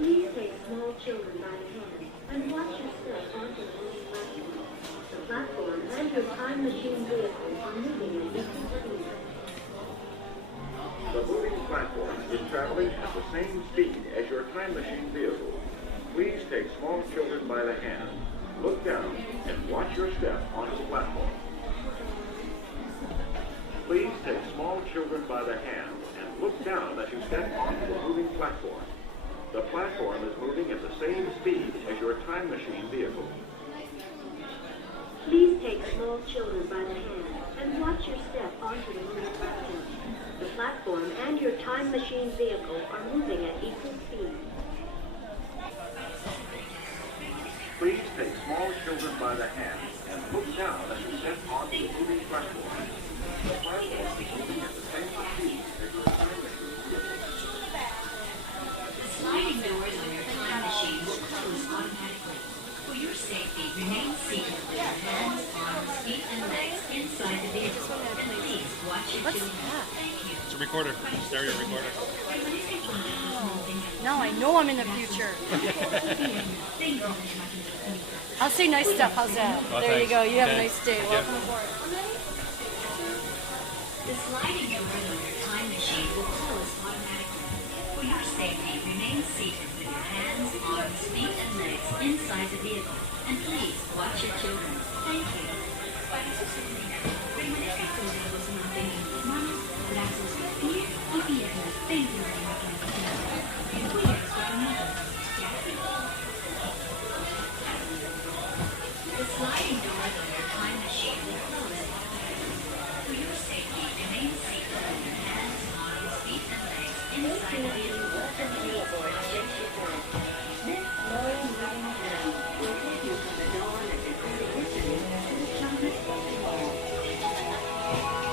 Please take small children by the hand and watch your step onto the moving platform. The platform and your time machine vehicle are moving at equal speed. The moving platform is traveling at the same speed as your time machine vehicle. Please take small children by the hand, look down, and watch your step onto the platform. Please take small children by the hand and look down as you step onto the moving platform. The platform is moving at the same speed as your time machine vehicle. Please take small children by the hand and watch your step onto the moving platform. The platform and your time machine vehicle are moving at equal speed. Please take small children by the hand and look down as you step onto the moving platform. The platform is moving at the same speed as your time machine vehicle. The sliding doors on your time machine will close automatically. For your safety, remain seated with your hands, arms, feet, and legs inside the vehicle. And please watch your children. Thank you. It's a recorder, stereo recorder. Now I know I'm in the future. I'll say nice stuff. How's that? Oh, there thanks. you go. You have a Okay. nice day. Welcome aboard. The sliding doors on your time machine will close automatically. For your safety, remain seated with your hands, arms, feet, and legs inside the vehicle. And please watch your children. Thank you. The sliding doors on your time machine will close automatically. For your safety, remain seated with your hands, arms, feet, and legs inside the vehicle. Welcome to aboard Spaceship Earth. This slow-moving journey will take you from the dawn of recorded history to the promise of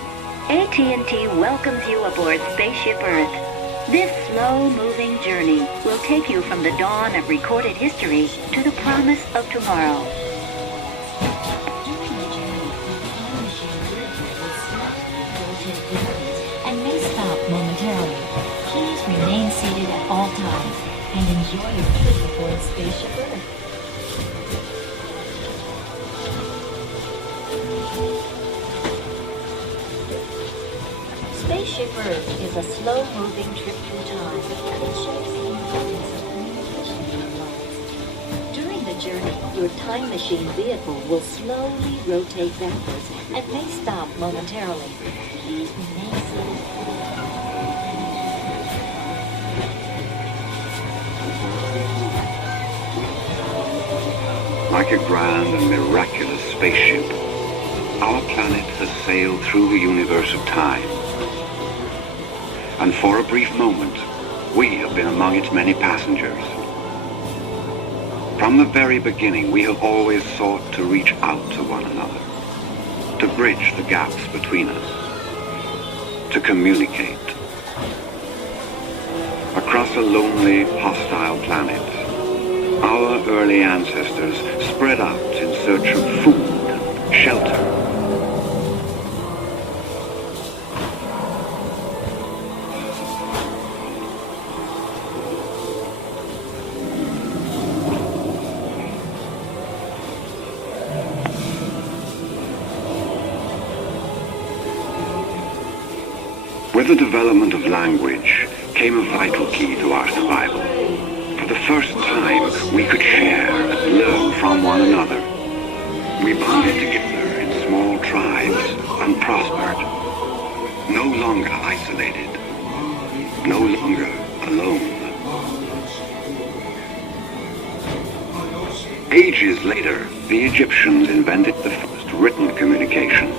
tomorrow. AT&T welcomes you aboard Spaceship Earth. This slow-moving journey will take you from the dawn of recorded history to the promise of tomorrow. And may stop momentarily. Please remain seated at all times and enjoy your trip aboard Spaceship Earth. Spaceship Earth is a slow-moving trip through time that shows the importance of communication in our lives. During the journey, your time machine vehicle will slowly rotate backwards and may stop momentarily. Please remain seated. Like a grand and miraculous spaceship, our planet has sailed through the universe of time. And for a brief moment, we have been among its many passengers. From the very beginning, we have always sought to reach out to one another, to bridge the gaps between us, to communicate. Across a lonely, hostile planet, our early ancestors spread out in search of food, shelter. With the development of language came a vital key to our survival. For the first time, we could share and learn from one another. We bonded together in small tribes and prospered. No longer isolated. No longer alone. Ages later, the Egyptians invented the first written communications,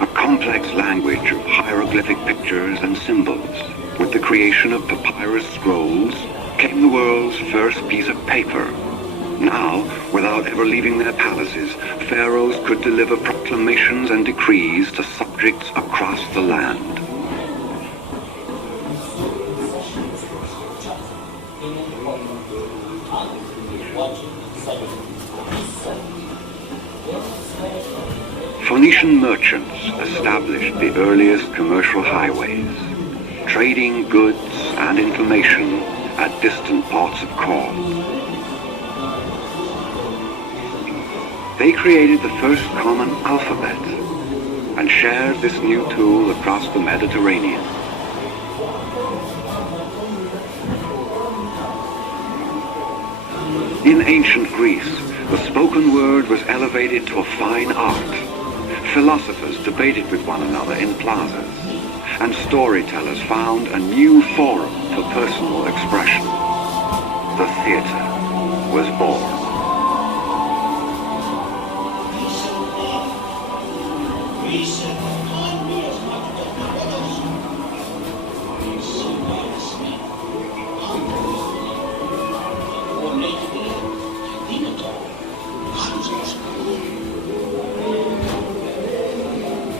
a complex language of hieroglyphic pictures and symbols. With the creation of papyrus scrolls came the world's first piece of paper. Now, without ever leaving their palaces, pharaohs could deliver proclamations and decrees to subjects across the land. Phoenician merchants established the earliest commercial highways. Trading goods and information at distant ports of call. They created the first common alphabet and shared this new tool across the Mediterranean. In ancient Greece, the spoken word was elevated to a fine art. Philosophers debated with one another in plazas, and storytellers found a new forum for personal expression. The theater was born.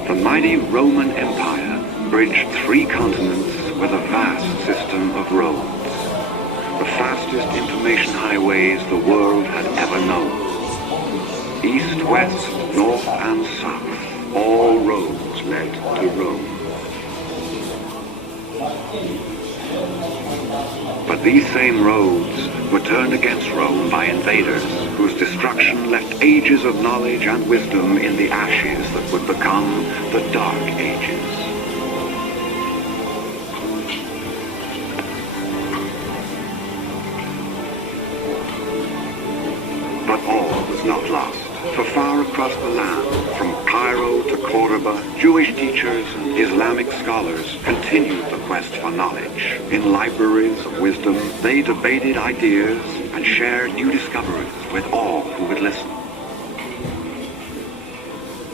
The mighty Roman Empire bridged 3 continents with a vast system of roads, the fastest information highways the world had ever known. East, west, north, and south, all roads led to Rome. But these same roads were turned against Rome by invaders whose destruction left ages of knowledge and wisdom in the ashes that would become the Dark Ages. But all was not lost, for far across the land, from Cairo to Cordoba, Jewish teachers and Islamic scholars continued the quest for knowledge. In libraries of wisdom, they debated ideas and shared new discoveries with all who would listen.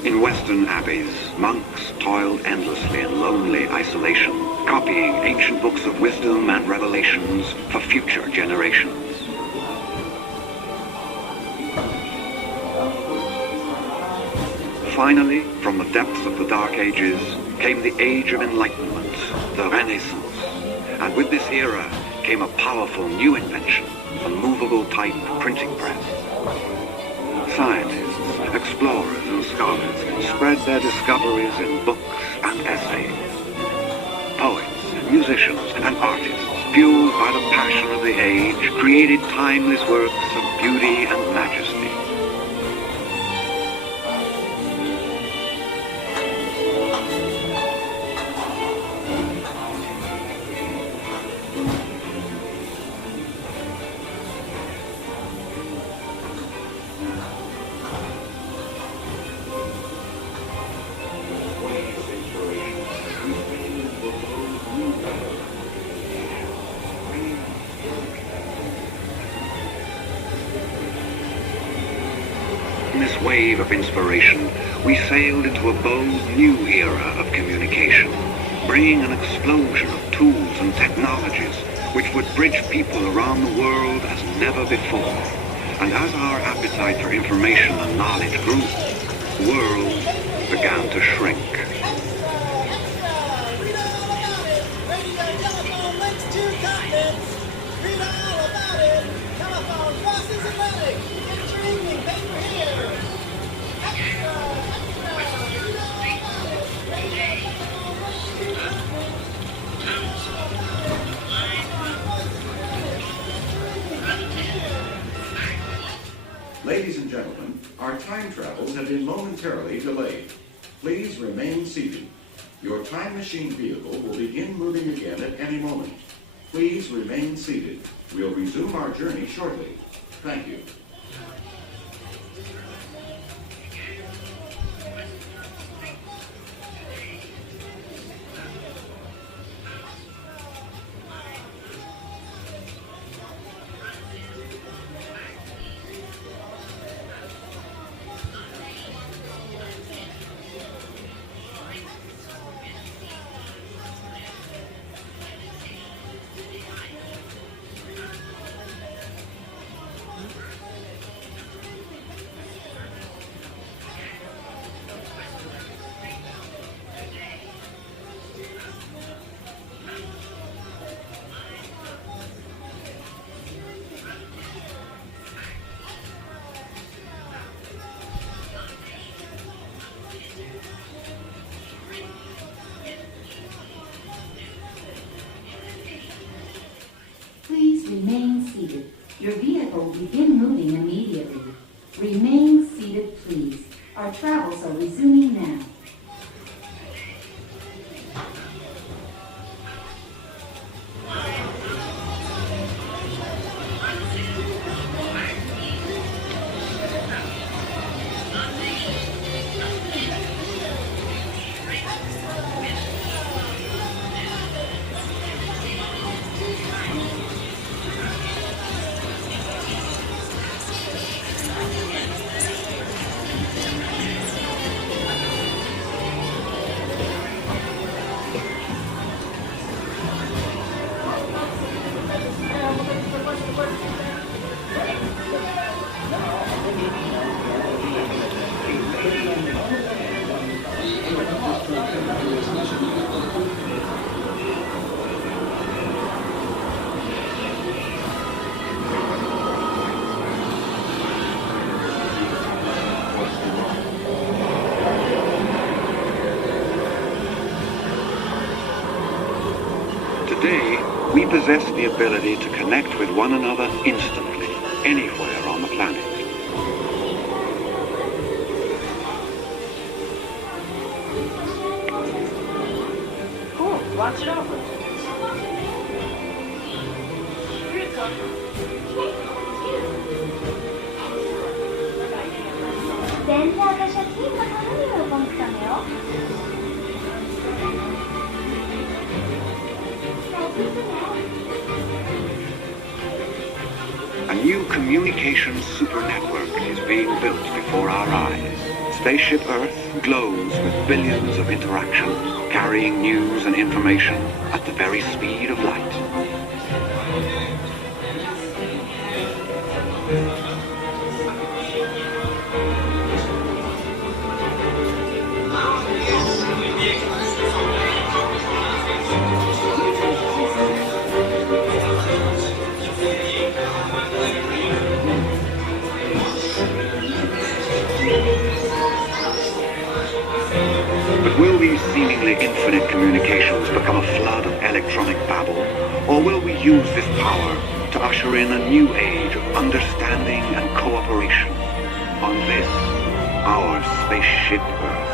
In Western abbeys, monks toiled endlessly in lonely isolation, copying ancient books of wisdom and revelations for future generations. Finally, from the depths of the Dark Ages, came the Age of Enlightenment, the Renaissance. And with this era came a powerful new invention, the movable type printing press. Scientists, explorers, and scholars spread their discoveries in books and essays. Poets, musicians, and artists, fueled by the passion of the age, created timeless works of beauty and majesty. In this wave of inspiration, we sailed into a bold new era of communication, bringing an explosion of tools and technologies which would bridge people around the world as never before. And as our appetite for information and knowledge grew, the world began to shrink. Ladies and gentlemen, our time travels have been momentarily delayed. Please remain seated. Your time machine vehicle will begin moving again at any moment. Please remain seated. We'll resume our journey shortly. Thank you. Please remain seated. Your vehicle will begin moving immediately. Remain seated, please. Our travels are resuming now. Today, we possess the ability to connect with one another instantly, anywhere on the planet. Cool, watch it over. Here it comes. A new communications super network is being built before our eyes. Spaceship Earth glows with billions of interactions, carrying news and information at the very speed of light. But will these seemingly infinite communications become a flood of electronic babble, or will we use this power to usher in a new age of understanding and cooperation on this, our spaceship Earth?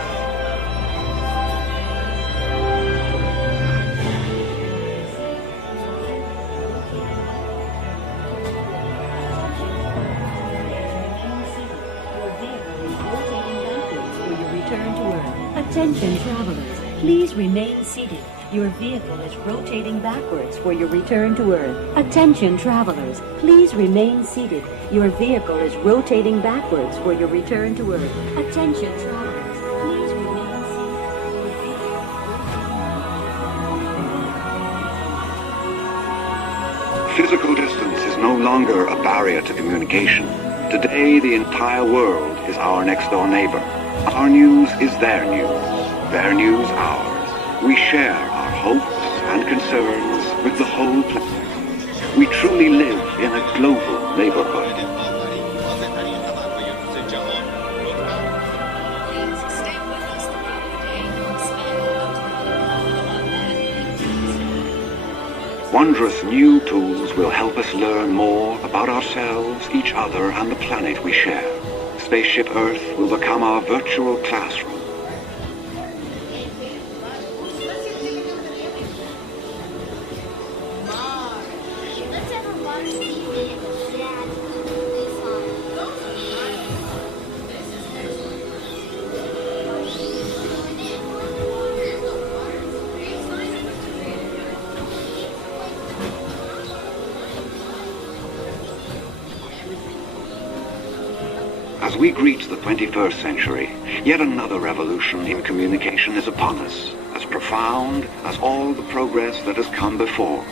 Attention travelers, please remain seated. Your vehicle is rotating backwards for your return to Earth. Attention travelers, please remain seated. Your vehicle is rotating backwards for your return to Earth. Attention travelers, please remain seated. Physical distance is no longer a barrier to communication. Today, the entire world is our next-door neighbor. Our news is their news ours. We share our hopes and concerns with the whole planet. We truly live in a global neighborhood. Wondrous new tools will help us learn more about ourselves, each other, and the planet we share. Spaceship Earth will become our virtual classroom. As we greet the 21st century, yet another revolution in communication is upon us, as profound as all the progress that has come before.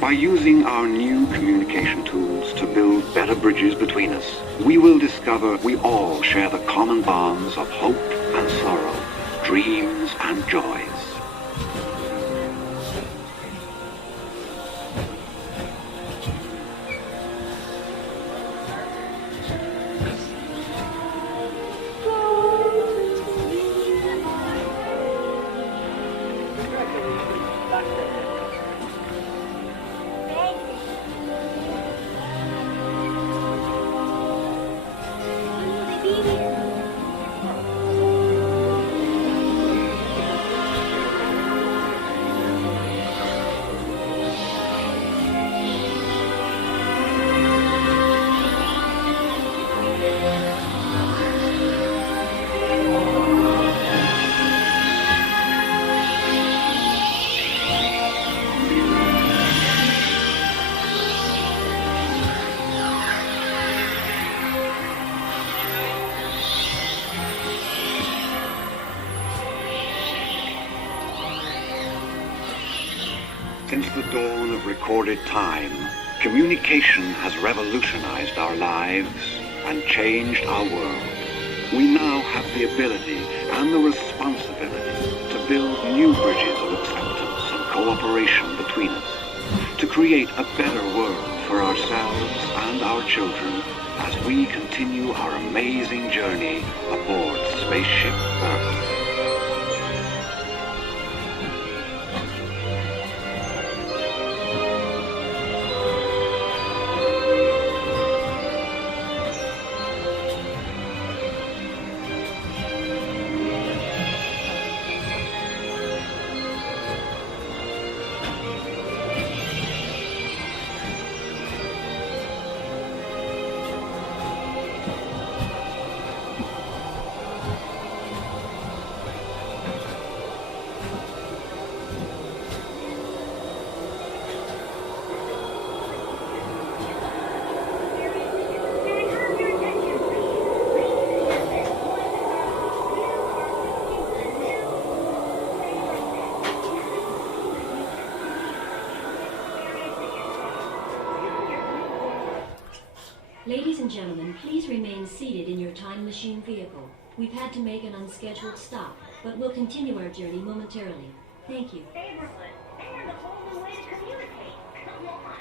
By using our new communication tools to build better bridges between us, we will discover we all share the common bonds of hope and sorrow, dreams and joys. Since the dawn of recorded time, communication has revolutionized our lives and changed our world. We now have the ability and the responsibility to build new bridges of acceptance and cooperation between us, to create a better world for ourselves and our children as we continue our amazing journey aboard Spaceship Earth. Ladies and gentlemen, please remain seated in your time machine vehicle. We've had to make an unscheduled stop, but we'll continue our journey momentarily. Thank you. Neighborhood and a whole new way to communicate. Come on.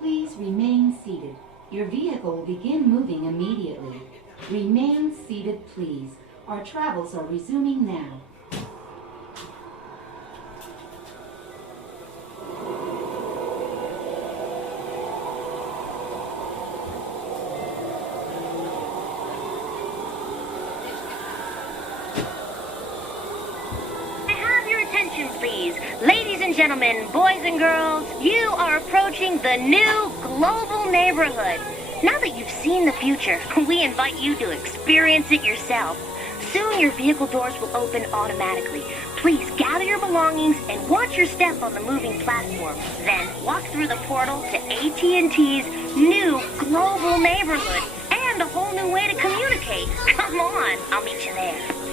Please remain seated. Your vehicle will begin moving immediately. Remain seated, please. Our travels are resuming now. Please, ladies and gentlemen, boys and girls, you are approaching the new global neighborhood. Now that you've seen the future, we invite you to experience it yourself. Soon your vehicle doors will open automatically. Please gather your belongings and watch your step on the moving platform. Then walk through the portal to AT&T's new global neighborhood and a whole new way to communicate. Come on, I'll meet you there.